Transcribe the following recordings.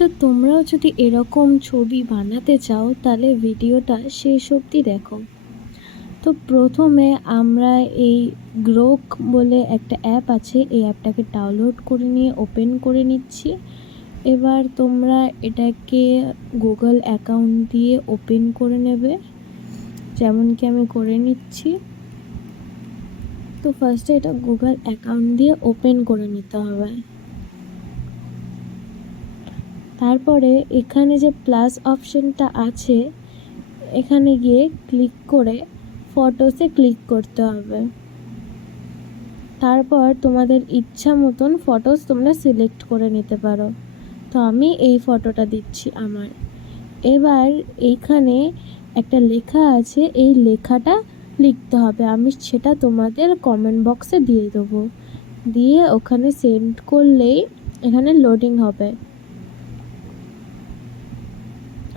তো তোমরাও যদি এরকম ছবি বানাতে চাও তাহলে ভিডিওটা শেষ অবধি দেখো। তো প্রথমে আমরা এই গ্রোক বলে একটা অ্যাপ আছে, এই অ্যাপটাকে ডাউনলোড করে নিয়ে ওপেন করে নিচ্ছি। এবার তোমরা এটাকে গুগল অ্যাকাউন্ট দিয়ে ওপেন করে নেবে, যেমন কি আমি করে নিচ্ছি। তো ফার্স্টে এটা গুগল অ্যাকাউন্ট দিয়ে ওপেন করে নিতে হবে। তারপরে এখানে যে প্লাস অপশানটা আছে এখানে গিয়ে ক্লিক করে ফটোসে ক্লিক করতে হবে। তারপর তোমাদের ইচ্ছা মতন ফটোস তোমরা সিলেক্ট করে নিতে পারো। তো আমি এই ফটোটা দিচ্ছি আমার। এবার এইখানে একটা লেখা আছে, এই লেখাটা লিখতে হবে, আমি সেটা তোমাদের কমেন্ট বক্সে দিয়ে দেবো। দিয়ে ওখানে সেন্ড করলেই এখানে লোডিং হবে।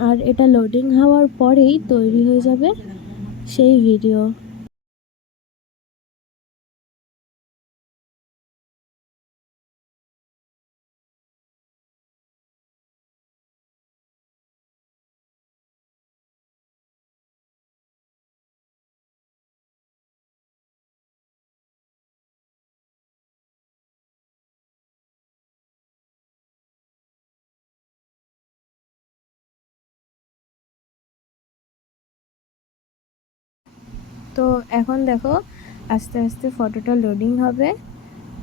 আর এটা লোডিং হওয়ার পরেই তৈরি হয়ে যাবে সেই ভিডিও। তো এখন দেখো আস্তে আস্তে ফটোটা লোডিং হবে।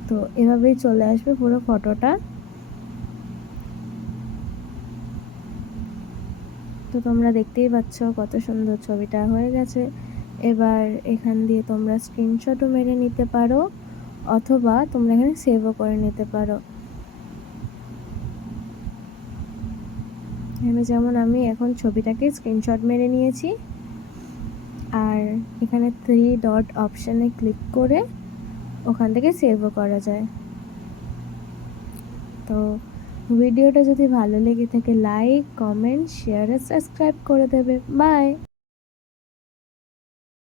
তো এভাবেই চলে আসবে পুরো ফটোটা। তো তোমরা দেখতেই পাচ্ছ কত সুন্দর ছবিটা হয়ে গেছে। এবার এখান দিয়ে তোমরা স্ক্রিনশটও মেরে নিতে পারো, অথবা তোমরা এখানে সেভও করে নিতে পারো। যেমন আমি এখন ছবিটাকে স্ক্রিনশট মেরে নিয়েছি, আর এখানে 3 ডট অপশানে ক্লিক করে ওখান থেকে সেভও করা যায়। তো ভিডিওটা যদি ভালো লেগে থাকে লাইক, কমেন্ট, শেয়ার আর সাবস্ক্রাইব করে দেবে। বাই।